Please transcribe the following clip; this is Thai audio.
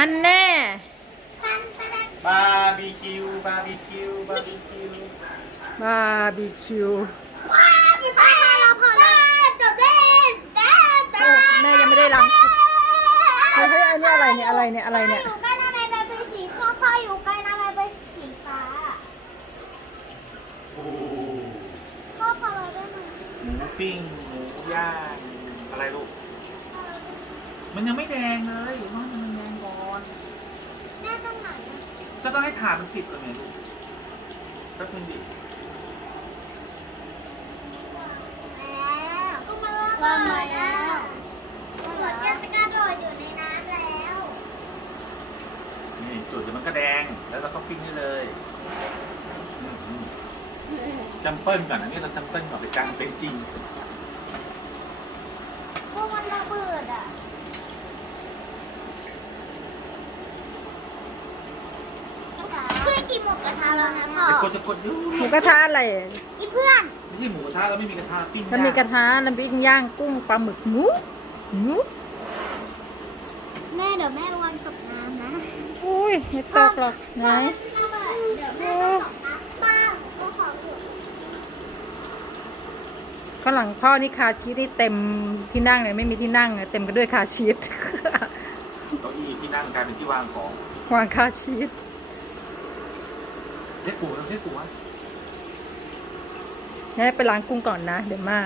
ฮันแน่บาร์บีคิวบาร์บีคิวบาร์บีคิวบาร์บีคิวเฮ้ยอันนี้อะไรเนี่ยอะไรเนี่ยอะไรเนี่ยอยู่ใกล้นาไปเป็นสีส้มพ่ออยู่ใกล้นาไปเป็นสีฟ้าพ่อขออะไรได้หมหมูปิ้งหมูย่างอะไรลูก มันยังไม่แดงเลยมันยังไม่แดงก็ต้องให้ถามมันสิบตัวเนี่ยก็เป็นดิก็มาแล้วมาแล้วจุดจะมันก็แดง แล้วเราก็ปิ้งให้เลยแซมเปิลก่อนอันนี้ เราจซมเปิลก่อนไปจังเป็นจริงิหมูกระทะแล้วนะพ่อกดจะกดยหมูกระทะอะไรอีเพื่อนไม่ใช่หมูกระทะแล้วไม่มีกระทะปิ้งย่างมีกระทะแล้วปิ้งย่างกุ้งปลาหมึกหมูหมูแม่เดี๋ยวแม่วางตกน้ำนะอุ้ยไม่ตกหรอกนะข้างหลังพ่อนี่คาชีสนี่เต็มที่นั่งเลยไม่มีที่นั่งเต็มกันด้วยคาชีสเก้าอี้ที่นั่งกลายเป็นที่วางของ วางคาชีสเฮ้ยปู่เฮ้ยปู่วะแม่ไปล้างกุ้งก่อนนะ เดี๋ยวมา